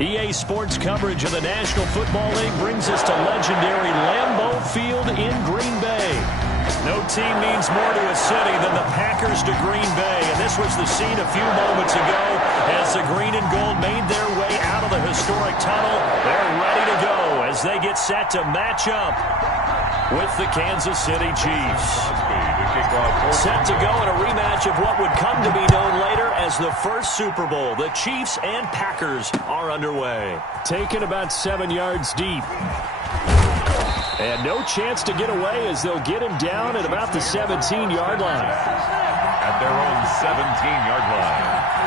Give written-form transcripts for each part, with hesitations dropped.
EA Sports coverage of the National Football League brings us to legendary Lambeau Field in Green Bay. No team means more to a city than the Packers to Green Bay, and this was the scene a few moments ago as the green and gold made their way out of the historic tunnel. They're ready to go as they get set to match up with the Kansas City Chiefs. Set to go in a rematch of what would come to be known later as the first Super Bowl. The Chiefs and Packers are underway. Taken about 7 yards deep. And no chance to get away as they'll get him down at about the 17-yard line. At their own 17-yard line.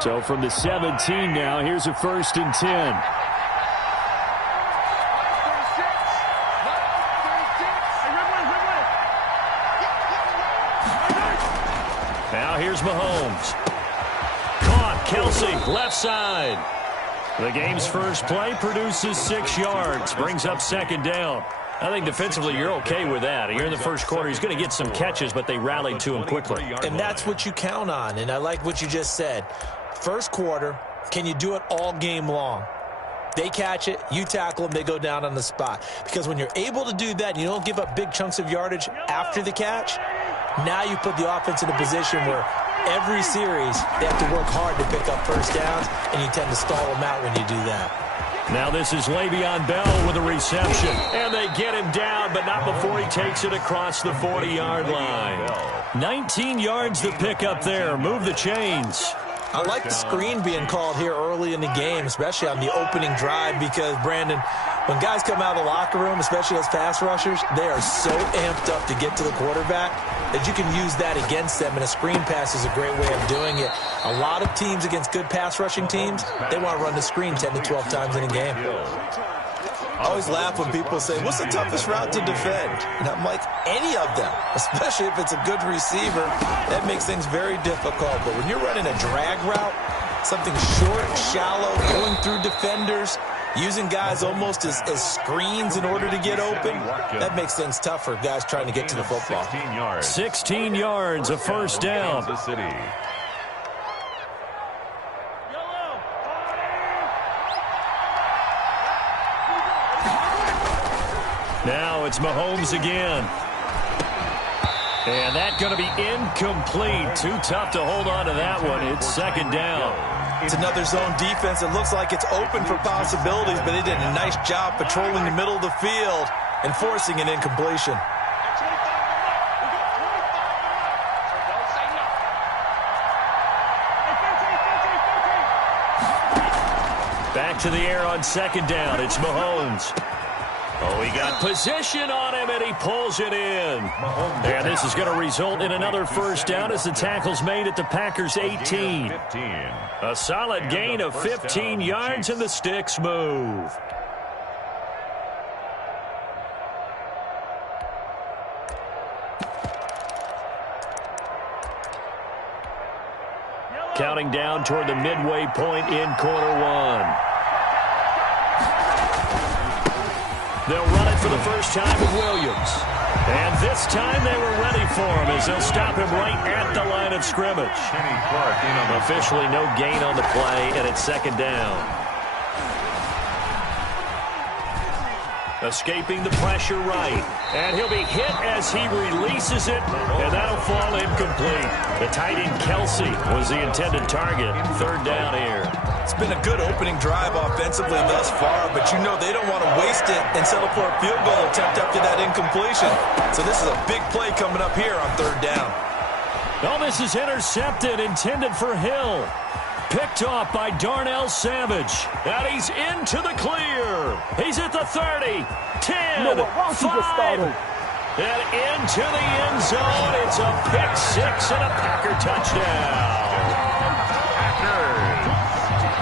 So from the 17 now, here's a 1st and 10. Now here's Mahomes. Caught, Kelsey, left side. The game's first play produces 6 yards, brings up 2nd down. I think defensively you're okay with that. Here in the first quarter, he's going to get some catches, but they rallied to him quickly. And that's what you count on, and I like what you just said. First quarter, can you do it all game long? They catch it, you tackle them, they go down on the spot. Because when you're able to do that, you don't give up big chunks of yardage after the catch, now you put the offense in a position where every series they have to work hard to pick up first downs, and you tend to stall them out when you do that. Now this is Le'Veon Bell with a reception. And they get him down, but not before he takes it across the 40-yard line. 19 yards to pick up there. Move the chains. I like the screen being called here early in the game, especially on the opening drive, because, Brandon, when guys come out of the locker room, especially as pass rushers, they are so amped up to get to the quarterback that you can use that against them, and a screen pass is a great way of doing it. A lot of teams against good pass rushing teams, they want to run the screen 10 to 12 times in a game. I always laugh when people say, what's the toughest route to defend? And I'm like, any of them, especially if it's a good receiver. That makes things very difficult. But when you're running a drag route, something short, shallow, going through defenders, using guys almost as screens in order to get open, that makes things tough for guys trying to get to the football. 16 yards, a 1st down. Now it's Mahomes again. And that's going to be incomplete. Too tough to hold on to that one. It's 2nd down. It's another zone defense. It looks like it's open for possibilities, but they did a nice job patrolling the middle of the field and forcing an incompletion. Back to the air on 2nd down. It's Mahomes. Oh, he got position on him, and he pulls it in. And this is going to result in another 1st down as the tackle's made at the Packers' 18. A solid gain of 15 yards, and the sticks move. Counting down toward the midway point in quarter one. They'll run it for the first time with Williams. And this time they were ready for him as they'll stop him right at the line of scrimmage. Officially no gain on the play, and it's 2nd down. Escaping the pressure right. And he'll be hit as he releases it, and that'll fall incomplete. The tight end Kelsey was the intended target. 3rd down here. It's been a good opening drive offensively thus far, but you know they don't want to waste it and settle for a field goal attempt after that incompletion. So this is a big play coming up here on 3rd down. Oh, this is intercepted, intended for Hill. Picked off by Darnell Savage. And he's into the clear. He's at the 30, 10, 5, and into the end zone. It's a pick 6 and a Packer touchdown.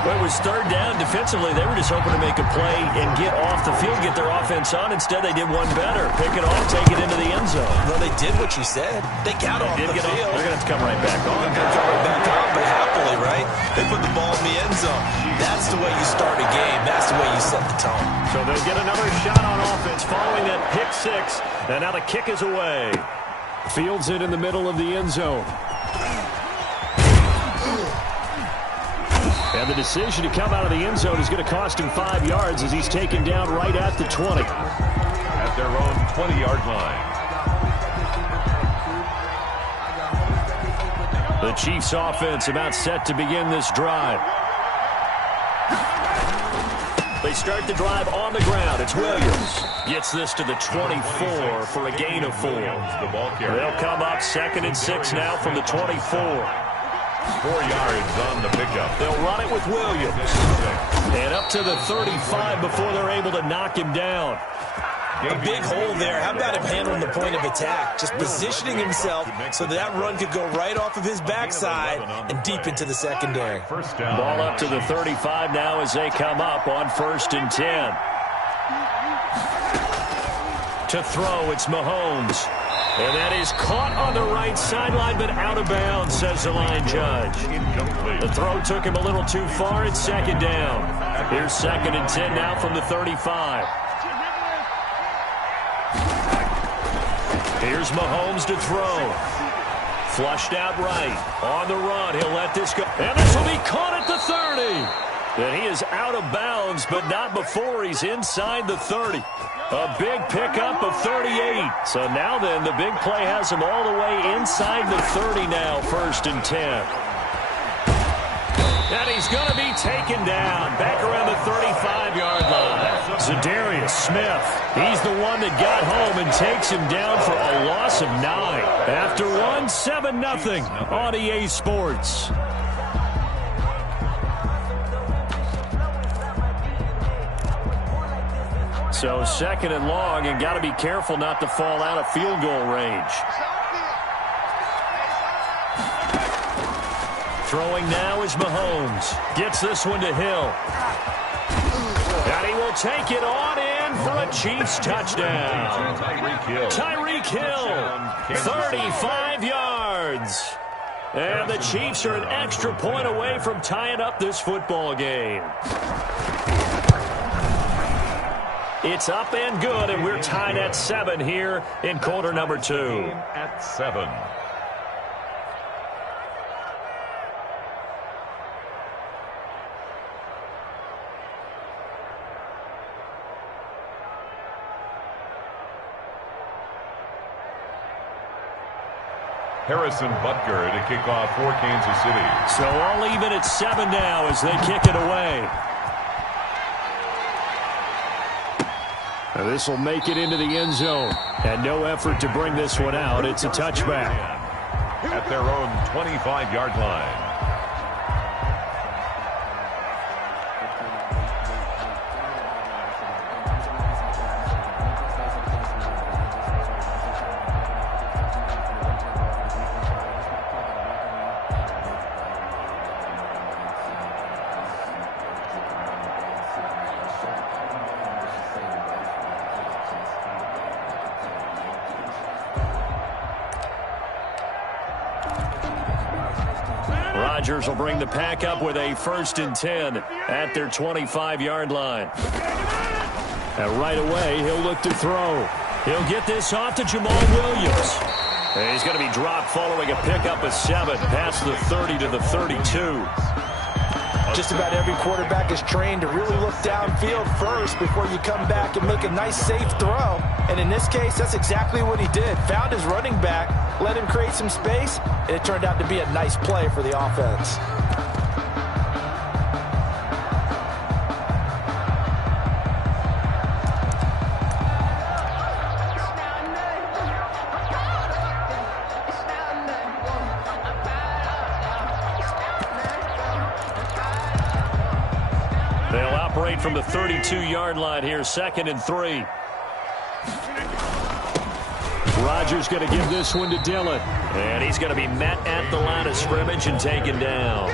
Well, it was 3rd down. Defensively, they were just hoping to make a play and get off the field, get their offense on. Instead, they did one better. Pick it off, take it into the end zone. Well, they did what you said. They got off the field. They're going to have to come right back on. They're going to come right back on, but happily, right? They put the ball in the end zone. That's the way you start a game. That's the way you set the tone. So So they'll get another shot on offense following that pick six. And now the kick is away. Fields it in the middle of the end zone. And the decision to come out of the end zone is going to cost him 5 yards as he's taken down right at the 20. At their own 20-yard line. The Chiefs offense about set to begin this drive. They start the drive on the ground. It's Williams. Gets this to the 24 for a gain of 4. They'll come up 2nd and 6 now from the 24. 4 yards on the pickup. They'll run it with Williams. And up to the 35 before they're able to knock him down. A big hole there. How about him handling the point of attack? Just positioning himself so that run could go right off of his backside and deep into the secondary. Ball up to the 35 now as they come up on 1st and 10. To throw, it's Mahomes. And that is caught on the right sideline, but out of bounds, says the line judge. The throw took him a little too far. It's 2nd down. Here's 2nd and 10 now from the 35. Here's Mahomes to throw. Flushed out right. On the run. He'll let this go. And this will be caught at the 30. And he is out of bounds, but not before he's inside the 30. A big pickup of 38. So now then, the big play has him all the way inside the 30 now, 1st and 10. And he's going to be taken down back around the 35-yard line. Zadarius Smith, he's the one that got home and takes him down for a loss of 9. After one, 7-0 on EA Sports. So 2nd and long, and got to be careful not to fall out of field goal range. Throwing now is Mahomes. Gets this one to Hill. And he will take it on in for a Chiefs touchdown. Tyreek Hill, 35 yards. And the Chiefs are an extra point away from tying up this football game. It's up and good, and we're tied at 7 here in quarter number 2. At 7. Harrison Butker to kick off for Kansas City. So all even at 7 now as they kick it away. Now this will make it into the end zone. And no effort to bring this one out. It's a touchback. At their own 25-yard line. Rodgers will bring the pack up with a 1st and 10 at their 25-yard line. And right away, he'll look to throw. He'll get this off to Jamal Williams. And he's going to be dropped following a pickup of 7 past the 30 to the 32. Just about every quarterback is trained to really look downfield first before you come back and make a nice, safe throw. And in this case, that's exactly what he did. Found his running back, let him create some space, and it turned out to be a nice play for the offense. They'll operate from the 32-yard line here, 2nd and 3. Rodgers going to give this one to Dillon. And he's going to be met at the line of scrimmage and taken down.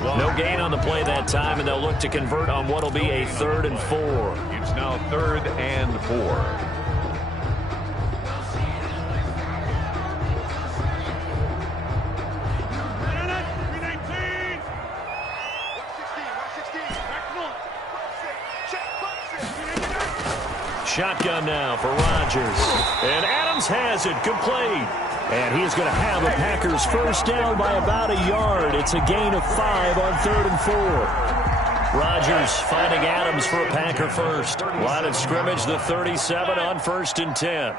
No gain on the play that time, and they'll look to convert on what will be a 3rd and 4. It's now 3rd and 4. Shotgun now for Rodgers. And Adams has it complete. And he is going to have a Packers first down by about a yard. It's a gain of 5 on 3rd and 4. Rodgers finding Adams for a Packer first. Line of scrimmage, the 37 on 1st and 10.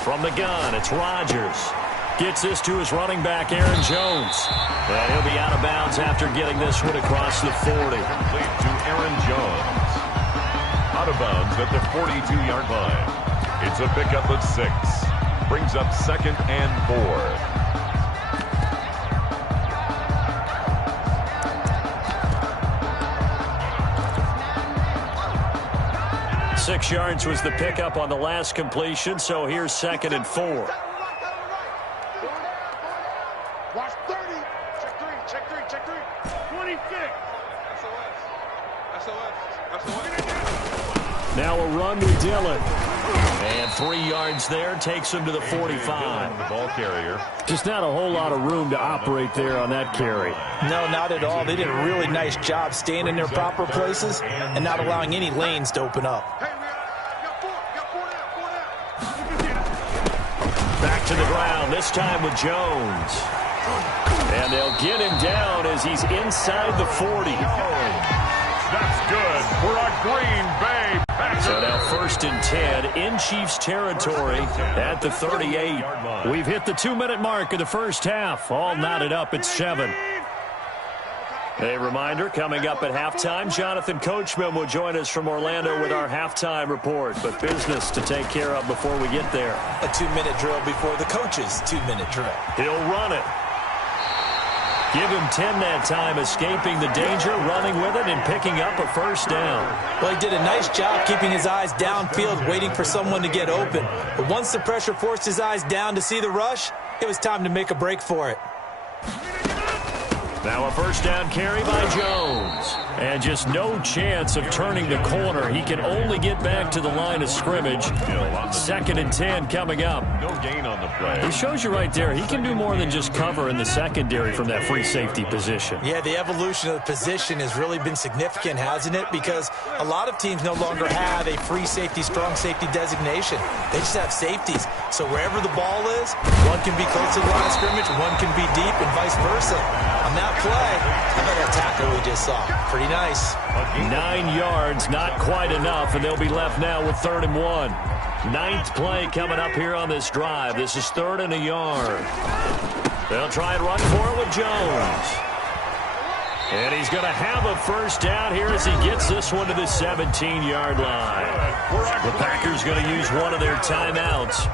From the gun, it's Rodgers. Gets this to his running back, Aaron Jones. And he'll be out of bounds after getting this one across the 40. Complete to Aaron Jones. Out of bounds at the 42-yard line. It's a pickup of 6. Brings up 2nd and 4. 6 yards was the pickup on the last completion, so here's 2nd and 4. Watch 30. Check 3. 26. SOS. Now a run with Dillon. And 3 yards there takes him to the 45. The ball carrier. Just not a whole lot of room to operate there on that carry. No, not at all. They did a really nice job staying in their proper places and not allowing any lanes to open up. Back to the ground, this time with Jones. And they'll get him down as he's inside the 40. That's good for a Green Bay Packers. So now 1st and 10 in Chiefs territory at the 38. We've hit the 2-minute mark of the first half. All knotted up at 7. A reminder, coming up at halftime, Jonathan Coachman will join us from Orlando with our halftime report. But business to take care of before we get there. A 2-minute drill before the coach's 2-minute drill. He'll run it. Give him 10 that time, escaping the danger, running with it, and picking up a first down. Well, he did a nice job keeping his eyes downfield, waiting for someone to get open. But once the pressure forced his eyes down to see the rush, it was time to make a break for it. Now a first down carry by Jones. And just no chance of turning the corner. He can only get back to the line of scrimmage. 2nd and 10 coming up. No gain on the play. He shows you right there, he can do more than just cover in the secondary from that free safety position. Yeah, the evolution of the position has really been significant, hasn't it? Because a lot of teams no longer have a free safety, strong safety designation. They just have safeties. So wherever the ball is, one can be close to the line of scrimmage, one can be deep, and vice versa. On that play, how about that tackle we just saw? Pretty nice. 9 yards, not quite enough, and they'll be left now with 3rd and 1. 9th play coming up here on this drive. This is 3rd and a yard. They'll try and run for it with Jones. And he's going to have a first down here as he gets this one to the 17-yard line. The Packers going to use one of their timeouts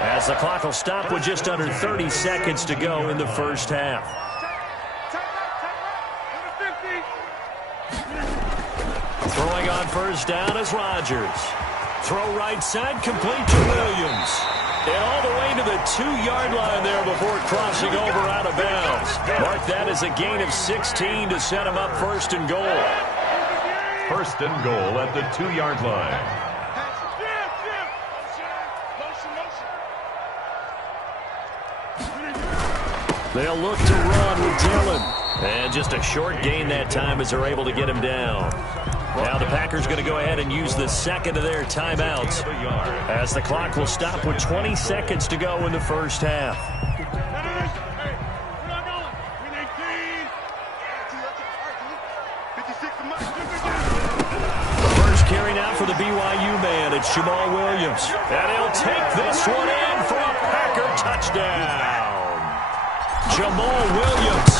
as the clock will stop with just under 30 seconds to go in the first half. Throwing on first down is Rodgers. Throw right side, complete to Williams. And all the way to the 2-yard line there before crossing over out of bounds. Mark that as a gain of 16 to set him up 1st and goal. 1st and goal at the 2-yard line. They'll look to run with Dillon. And just a short gain that time as they're able to get him down. Now the Packers going to go ahead and use the 2nd of their timeouts as the clock will stop with 20 seconds to go in the first half. The first carry now for the BYU man. It's Jamal Williams. And he'll take this one in for a Packer touchdown. Jamal Williams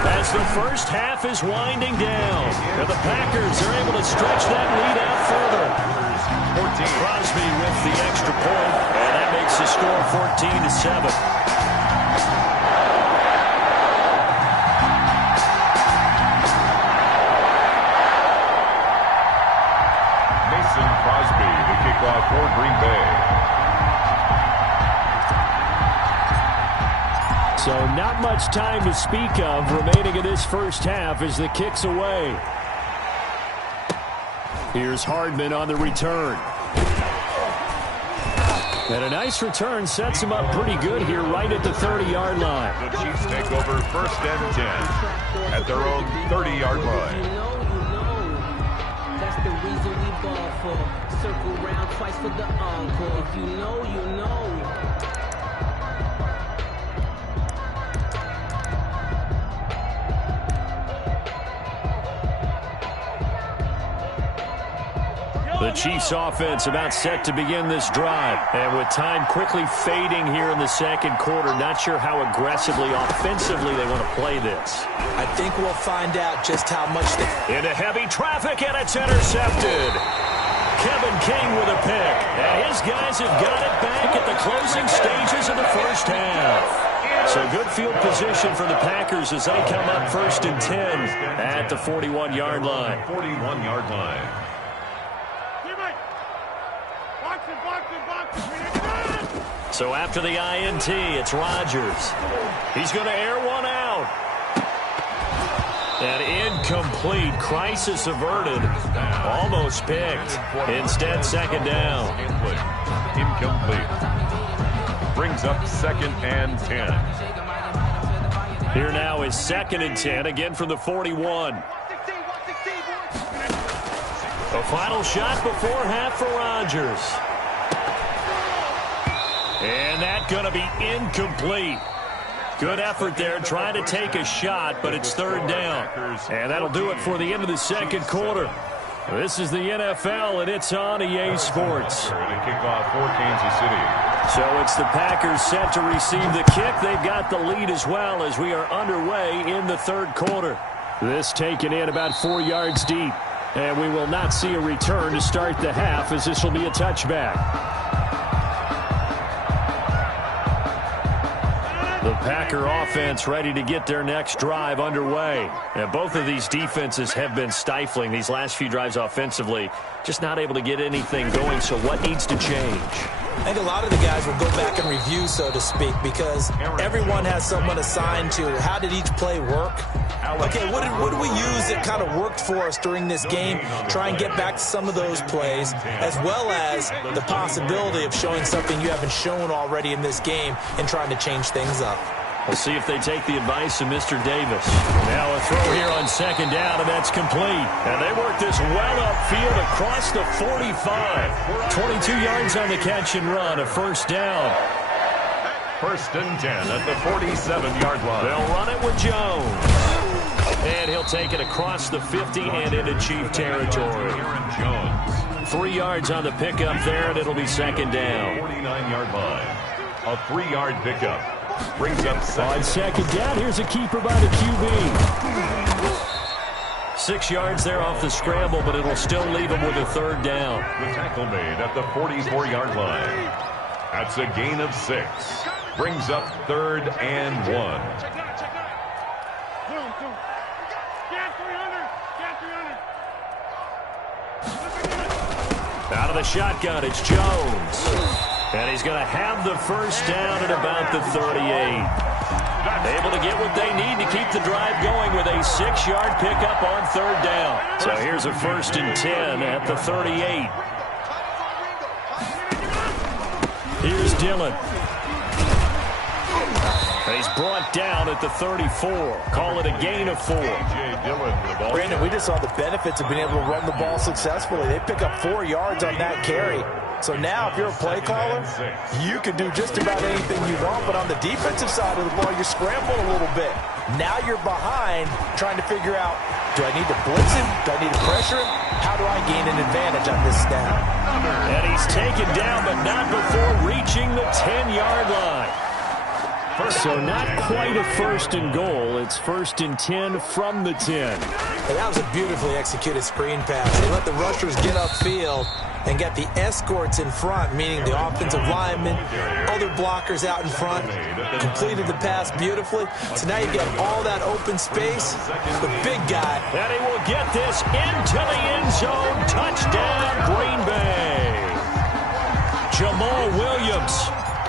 as the first half is winding down. And the Packers are able to stretch that lead out further. 14. Crosby with the extra point, and that makes the score 14-7. Mason Crosby, the kickoff for Green Bay. So not much time to speak of remaining in this first half as the kick's away. Here's Hardman on the return. And a nice return sets him up pretty good here right at the 30-yard line. The Chiefs take over 1st and 10 at their own 30-yard line. That's the reason we ball for. Circle round twice for the encore. If you know, you know. The Chiefs offense about set to begin this drive. And with time quickly fading here in the second quarter, not sure how aggressively, offensively they want to play this. I think we'll find out just how much they... Into heavy traffic, and it's intercepted. Kevin King with a pick. And his guys have got it back at the closing stages of the first half. So good field position for the Packers as they come up 1st and 10 at the 41-yard line. 41-yard line. So after the INT, it's Rodgers. He's going to air one out. And incomplete. Crisis averted. Almost picked. Instead, second down. Incomplete. Brings up 2nd and 10. Here now is 2nd and 10, again from the 41. A final shot before half for Rodgers. And that's going to be incomplete. Good effort there trying to take a shot, but it's 3rd down. And that'll do it for the end of the second quarter. This is the NFL, and it's on EA Sports. To kick off for Kansas City. So it's the Packers set to receive the kick. They've got the lead as well as we are underway in the 3rd quarter. This taken in about 4 yards deep. And we will not see a return to start the half, as this will be a touchback. The Packer offense ready to get their next drive underway. And both of these defenses have been stifling these last few drives offensively. Just not able to get anything going, so what needs to change? I think a lot of the guys will go back and review, so to speak, because everyone has someone assigned to how did each play work. Okay, what did we use that kind of worked for us during this game? Try and get back to some of those plays, as well as the possibility of showing something you haven't shown already in this game and trying to change things up. We'll see if they take the advice of Mr. Davis. Now a throw here on 2nd down, and that's complete. And they work this well upfield across the 45. 22 yards on the catch and run, a 1st down. 1st and 10 at the 47-yard line. They'll run it with Jones. And he'll take it across the 50 and into Chief territory. Jones. 3 yards on the pickup there, and it'll be 2nd down. 49-yard line. A 3-yard pickup. Brings up 2nd. On 2nd down, here's a keeper by the QB. 6 yards there off the scramble, but it'll still leave him with a 3rd down. The tackle made at the 44-yard line. That's a gain of 6. Brings up 3rd and 1. Out of the shotgun, it's Jones. And he's going to have the 1st down at about the 38. Able to get what they need to keep the drive going with a 6-yard pickup on 3rd down. So here's a 1st and 10 at the 38. Here's Dillon. And he's brought down at the 34. Call it a gain of 4. Brandon, we just saw the benefits of being able to run the ball successfully. They pick up 4 yards on that carry. So now if you're a play caller, you can do just about anything you want. But on the defensive side of the ball, you're scrambling a little bit. Now you're behind trying to figure out, do I need to blitz him? Do I need to pressure him? How do I gain an advantage on this snap? And he's taken down, but not before reaching the 10-yard line. So not quite a 1st and goal. It's 1st and 10 from the 10. And that was a beautifully executed screen pass. They let the rushers get upfield and get the escorts in front, meaning the offensive linemen, other blockers out in front, completed the pass beautifully. So now you get all that open space. The big guy. And he will get this into the end zone. Touchdown, Green Bay. Jamal Williams.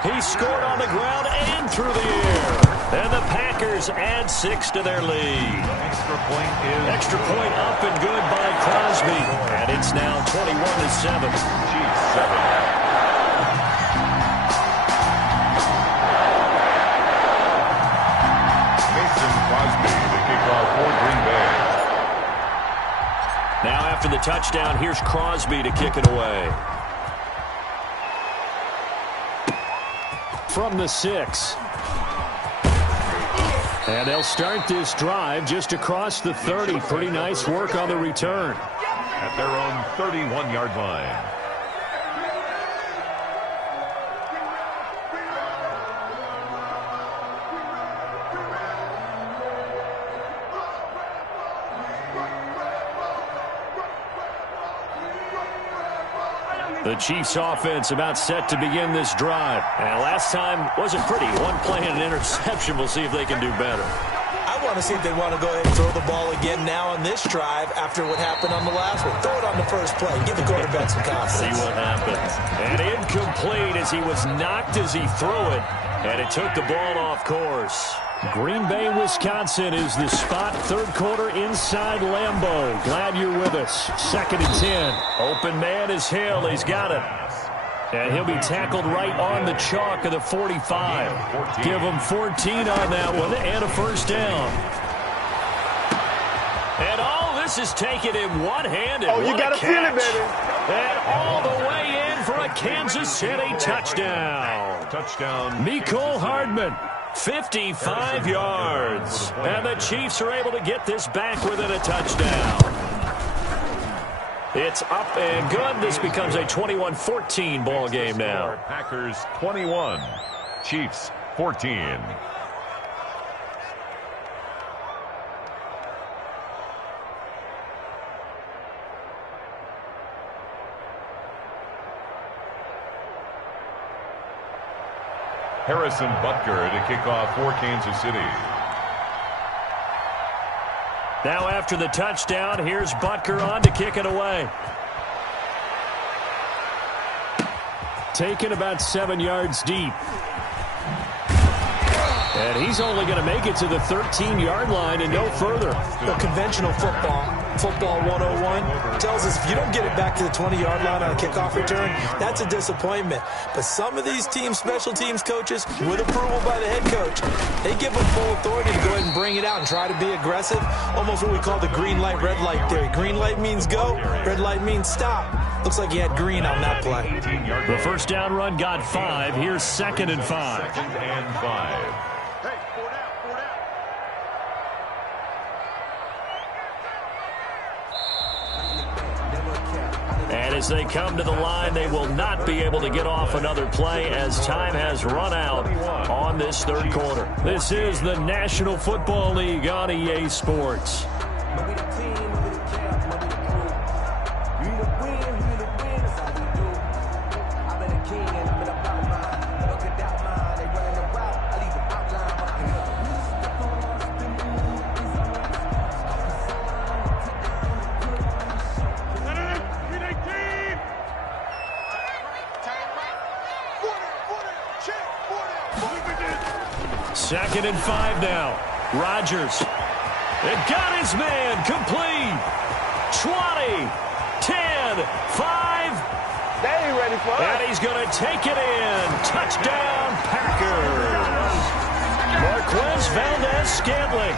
He scored on the ground and through the air. And the Packers add 6 to their lead. Extra point up and good by Crosby. And it's now 21-7. Mason Crosby, the kickoff for Green Bay. Now after the touchdown, here's Crosby to kick it away. From the 6. And they'll start this drive just across the 30. Pretty nice work on the return. At their own 31-yard line. The Chiefs offense about set to begin this drive. And last time wasn't pretty. One play and an interception. We'll see if they can do better. I want to see if they want to go ahead and throw the ball again now on this drive after what happened on the last one. Throw it on the first play. Give the quarterback some confidence. See what happens. And incomplete as he was knocked as he threw it. And it took the ball off course. Green Bay, Wisconsin is the spot. Third quarter inside Lambeau. Glad you're with us. 2nd and 10. Open man is Hill. He's got it. And he'll be tackled right on the chalk of the 45. Give him 14 on that one and a first down. And all this is taken in one-handed. Oh, you got to feel it, baby. And all the way in for a Kansas City touchdown. Touchdown. Mecole Hardman. 55 yards. And the Chiefs are able to get this back within a touchdown. It's up and good. This becomes a 21-14 ball game now. Packers 21, Chiefs 14. Harrison Butker to kick off for Kansas City. Now after the touchdown, here's Butker on to kick it away. Taken about 7 yards deep. And he's only going to make it to the 13-yard line and no further. The conventional football 101, tells us if you don't get it back to the 20-yard line on a kickoff return, that's a disappointment. But some of these teams, special teams coaches, with approval by the head coach, they give them full authority to go ahead and bring it out and try to be aggressive. Almost what we call the green light, red light theory. Green light means go, red light means stop. Looks like he had green on that play. The first down run got 5. Here's 2nd and 5. 2nd and 5. And as they come to the line, they will not be able to get off another play as time has run out on this third quarter. This is the National Football League on EA Sports. Second and 5 now. Rodgers. It got his man complete. 20, 10, 5. They ain't ready for us. And he's going to take it in. Touchdown, Packers. Marquez Valdez-Scantling,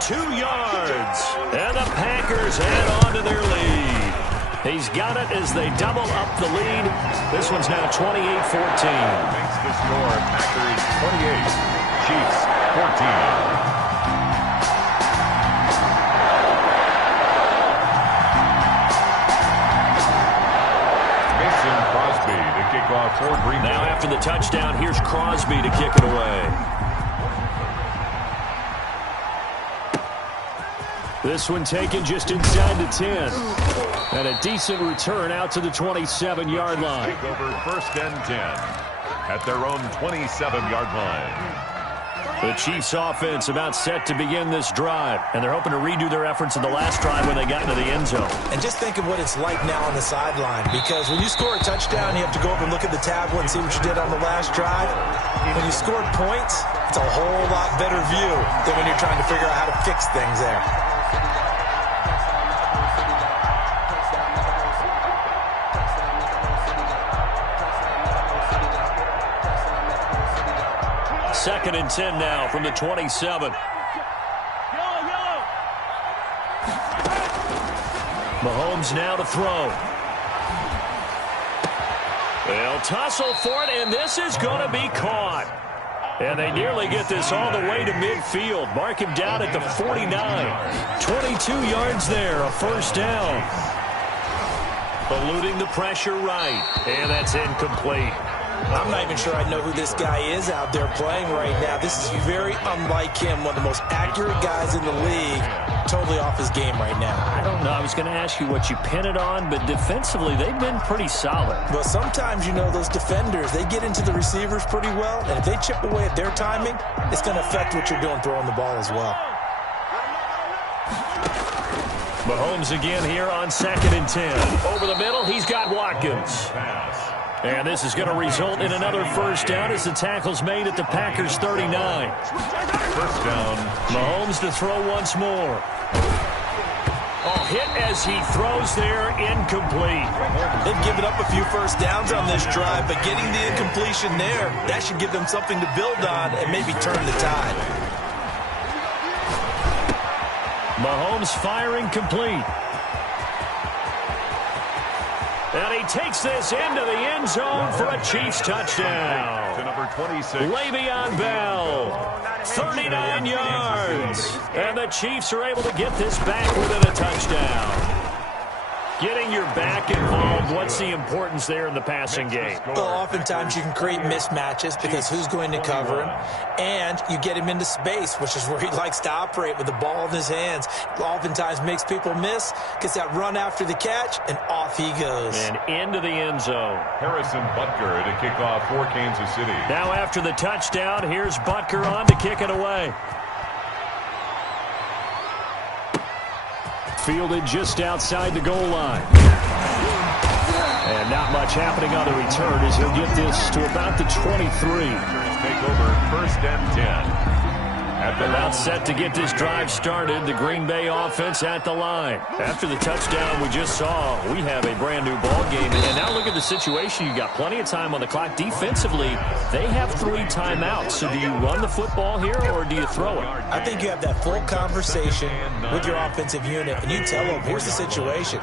82 yards. And the Packers add on to their lead. He's got it as they double up the lead. This one's now 28-14. Makes the score Packers 28. Chiefs 14. Mason Crosby to kick off for Green Bay. Now after the touchdown, here's Crosby to kick it away. This one taken just inside the 10. And a decent return out to the 27-yard line. Take over 1st and 10 at their own 27-yard line. The Chiefs offense about set to begin this drive, and they're hoping to redo their efforts in the last drive when they got into the end zone. And just think of what it's like now on the sideline, because when you score a touchdown, you have to go up and look at the tablet and see what you did on the last drive. When you scored points, it's a whole lot better view than when you're trying to figure out how to fix things there. Second and 10 now from the 27. Mahomes now to throw. They'll tussle for it, and this is going to be caught. And they nearly get this all the way to midfield. Mark him down at the 49. 22 yards there, a first down. Eluding the pressure right, and that's incomplete. I'm not even sure I know who this guy is out there playing right now. This is very unlike him, one of the most accurate guys in the league. Totally off his game right now. I don't know. I was going to ask you what you pin it on, but defensively, they've been pretty solid. Well, sometimes, you know, those defenders, they get into the receivers pretty well, and if they chip away at their timing, it's going to affect what you're doing throwing the ball as well. Mahomes again here on 2nd and 10. Over the middle, he's got Watkins. And this is going to result in another first down as the tackle's made at the Packers' 39. First down. Mahomes to throw once more. Oh, hit as he throws there, incomplete. They've given up a few first downs on this drive, but getting the incompletion there, that should give them something to build on and maybe turn the tide. Mahomes firing complete. And he takes this into the end zone for a Chiefs touchdown. To number 26. Le'Veon Bell, 39 yards. And the Chiefs are able to get this back within a touchdown. Getting your back involved, what's the importance there in the passing game? Well, oftentimes you can create mismatches because who's going to cover him, and you get him into space, which is where he likes to operate with the ball in his hands. Oftentimes makes people miss, gets that run after the catch, and off he goes. And into the end zone. Harrison Butker to kick off for Kansas City. Now after the touchdown, here's Butker on to kick it away. Fielded just outside the goal line. And not much happening on the return as he'll get this to about the 23. Take over 1st and 10. About set to get this drive started, the Green Bay offense at the line. After the touchdown we just saw, we have a brand new ball game. And now look at the situation. You got plenty of time on the clock. Defensively, they have 3 timeouts. So do you run the football here or do you throw it? I think you have that full conversation with your offensive unit, and you tell them, here's the situation.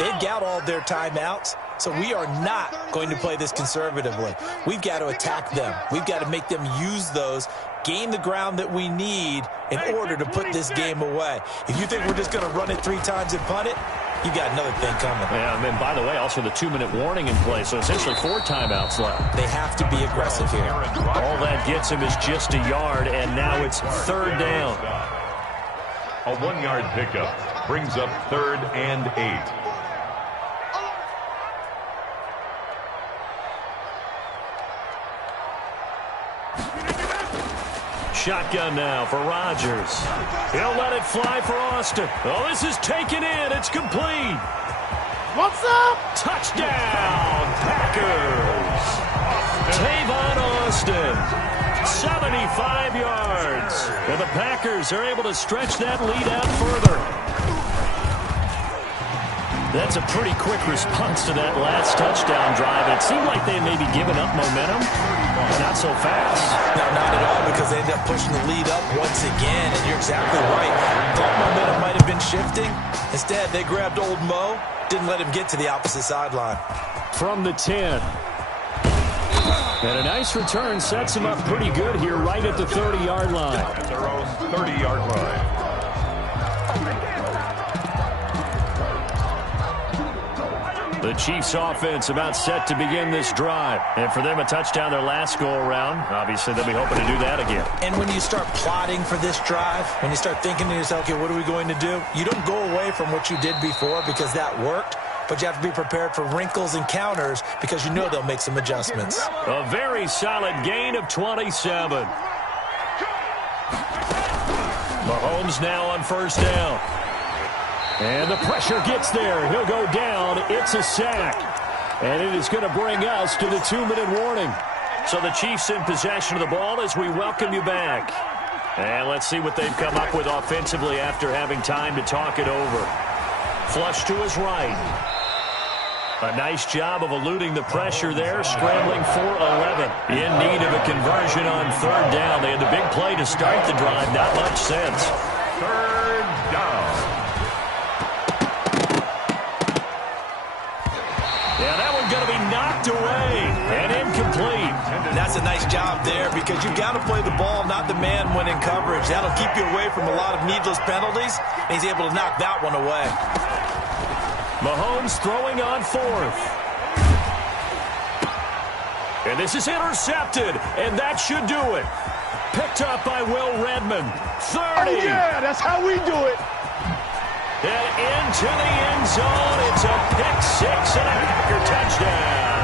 They've got all their timeouts, so we are not going to play this conservatively. We've got to attack them. We've got to make them use those, gain the ground that we need in order to put this game away. If you think we're just going to run it 3 times and punt it, you got another thing coming. Yeah, and by the way, also the 2-minute warning in play, so essentially 4 timeouts left. They have to be aggressive here. All that gets him is just a yard, and now it's 3rd down. A 1-yard pickup brings up 3rd and 8. Shotgun now for Rodgers. He'll let it fly for Austin. Oh, this is taken in. It's complete. What's up? Touchdown, Packers. Tavon Austin, 75 yards. And the Packers are able to stretch that lead out further. That's a pretty quick response to that last touchdown drive. It seemed like they may be giving up momentum. Not so fast. No, not at all, because they ended up pushing the lead up once again, and you're exactly right. Thought momentum might have been shifting. Instead, they grabbed old Mo, didn't let him get to the opposite sideline. From the 10. And a nice return sets him up pretty good here right at the 30-yard line. At their own 30-yard line. The Chiefs offense about set to begin this drive. And for them, a touchdown their last go-around. Obviously, they'll be hoping to do that again. And when you start plotting for this drive, when you start thinking to yourself, okay, what are we going to do? You don't go away from what you did before because that worked, but you have to be prepared for wrinkles and counters because you know they'll make some adjustments. A very solid gain of 27. Mahomes now on 1st down. And the pressure gets there. He'll go down. It's a sack. And it is going to bring us to the 2-minute warning. So the Chiefs in possession of the ball as we welcome you back. And let's see what they've come up with offensively after having time to talk it over. Flush to his right. A nice job of eluding the pressure there, scrambling for 11. In need of a conversion on 3rd down. They had the big play to start the drive. Not much sense. 3rd down. job there because you've got to play the ball, not the man when in coverage. That'll keep you away from a lot of needless penalties, and he's able to knock that one away. Mahomes throwing on fourth. And this is intercepted, and that should do it. Picked up by Will Redmond. 30. Oh, yeah, that's how we do it. And into the end zone. It's a pick six and a Packer touchdown.